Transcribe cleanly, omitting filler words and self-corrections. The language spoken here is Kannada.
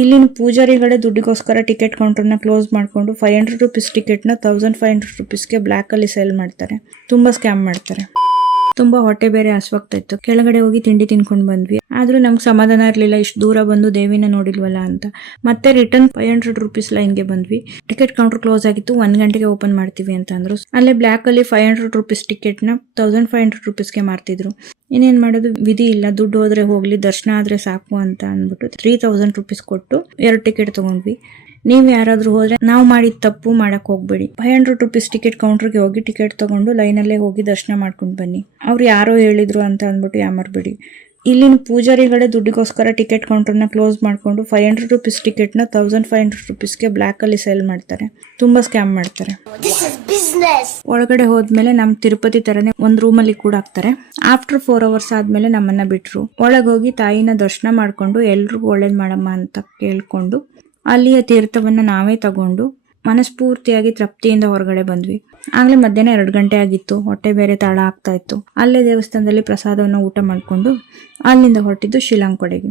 ಇಲ್ಲಿನ ಪೂಜಾರಿಗಳೇ ದುಡ್ಡಿಗೋಸ್ಕರ ಟಿಕೆಟ್ ಕೌಂಟರ್ನ ಕ್ಲೋಸ್ ಮಾಡ್ಕೊಂಡು 500 ರುಪೀಸ್ ಟಿಕೆಟ್ನ 1500 ರುಪೀಸ್ಗೆ ಬ್ಲ್ಯಾಕ್ ಅಲ್ಲಿ ಸೇಲ್ ಮಾಡ್ತಾರೆ. ತುಂಬಾ ಸ್ಕ್ಯಾಮ್ ಮಾಡ್ತಾರೆ. ತುಂಬಾ ಹೊಟ್ಟೆ ಬೇರೆ ಹಸ್ವಾಗ್ತಾ ಇತ್ತು. ಕೆಳಗಡೆ ಹೋಗಿ ತಿಂಡಿ ತಿನ್ಕೊಂಡ್ ಬಂದ್ವಿ. ಆದ್ರೂ ನಮ್ಗೆ ಸಮಾಧಾನ ಇರ್ಲಿಲ್ಲ, ಇಷ್ಟು ದೂರ ಬಂದು ದೇವಿನ ನೋಡಿಲ್ವಲ್ಲ ಅಂತ. ಮತ್ತೆ ರಿಟರ್ನ್ 500 ರುಪೀಸ್ ಲೈನ್ಗೆ ಬಂದ್ವಿ. ಟಿಕೆಟ್ ಕೌಂಟರ್ ಕ್ಲೋಸ್ ಆಗಿತ್ತು, 1 ಗಂಟೆಗೆ ಓಪನ್ ಮಾಡ್ತೀವಿ ಅಂತ ಅಂದ್ರು. ಅಲ್ಲೇ ಬ್ಲ್ಯಾಕ್ ಅಲ್ಲಿ 500 ರುಪೀಸ್ ಟಿಕೆಟ್ನ 1500 ರುಪೀಸ್ಗೆ ಮಾರ್ತಿದ್ರು. ಇನ್ನೇನ್ ಮಾಡೋದು, ವಿಧಿ ಇಲ್ಲ, ದುಡ್ಡು ಹೋದ್ರೆ ಹೋಗ್ಲಿ, ದರ್ಶನ ಆದ್ರೆ ಸಾಕು ಅಂತ ಅಂದ್ಬಿಟ್ಟು 3000 ರುಪೀಸ್ ಕೊಟ್ಟು 2 ಟಿಕೆಟ್ ತಗೊಂಡ್ವಿ. ನೀವ್ ಯಾರಾದ್ರೂ ಹೋದ್ರೆ ನಾವು ಮಾಡಿದ ತಪ್ಪು ಮಾಡಕ್ ಹೋಗ್ಬೇಡಿ. 500 ರುಪೀಸ್ ಟಿಕೆಟ್ ಕೌಂಟರ್ಗೆ ಹೋಗಿ ಟಿಕೆಟ್ ತಗೊಂಡು ಲೈನಲ್ಲೇ ಹೋಗಿ ದರ್ಶನ ಮಾಡ್ಕೊಂಡು ಬನ್ನಿ. ಅವ್ರು ಯಾರೋ ಹೇಳಿದ್ರು ಅಂತ ಅಂದ್ಬಿಟ್ಟು ಯಾಮಾರ್ಬೇಡಿ. ಇಲ್ಲಿನ ಪೂಜಾರಿಗಳೇ ದುಡ್ಡಿಗೋಸ್ಕರ ಟಿಕೆಟ್ ಕೌಂಟರ್ನ ಕ್ಲೋಸ್ ಮಾಡ್ಕೊಂಡು 500 ರುಪೀಸ್ ಟಿಕೆಟ್ನ 1500 ರುಪೀಸ್ಗೆ ಬ್ಲ್ಯಾಕ್ ಅಲ್ಲಿ ಸೇಲ್ ಮಾಡ್ತಾರೆ. ತುಂಬಾ ಸ್ಕ್ಯಾಮ್ ಮಾಡ್ತಾರೆ. ಒಳಗಡೆ ಹೋದ್ಮೇಲೆ ನಮ್ ತಿರುಪತಿ ತರನೇ ಒಂದ್ ರೂಮಲ್ಲಿ ಕೂಡ ಹಾಕ್ತಾರೆ. ಆಫ್ಟರ್ 4 ಅವರ್ಸ್ ಆದ್ಮೇಲೆ ನಮ್ಮನ್ನ ಬಿಟ್ರು. ಒಳಗೋಗಿ ತಾಯಿನ ದರ್ಶನ ಮಾಡ್ಕೊಂಡು ಎಲ್ರಿಗೂ ಒಳ್ಳೇದ್ ಮಾಡಮ್ಮ ಅಂತ ಕೇಳ್ಕೊಂಡು ಅಲ್ಲಿಯ ತೀರ್ಥವನ್ನ ನಾವೇ ತಗೊಂಡು ಮನಸ್ಫೂರ್ತಿಯಾಗಿ ತೃಪ್ತಿಯಿಂದ ಹೊರಗಡೆ ಬಂದ್ವಿ. ಆಗ್ಲೇ ಮಧ್ಯಾಹ್ನ 2 ಗಂಟೆ ಆಗಿತ್ತು. ಹೊಟ್ಟೆ ಬೇರೆ ತಾಳ ಆಗ್ತಾ ಇತ್ತು. ಅಲ್ಲೇ ದೇವಸ್ಥಾನದಲ್ಲಿ ಪ್ರಸಾದವನ್ನು ಊಟ ಮಾಡ್ಕೊಂಡು ಅಲ್ಲಿಂದ ಹೊರಟಿದ್ದು ಶಿಲಾಂಗ್ ಕಡೆಗೆ.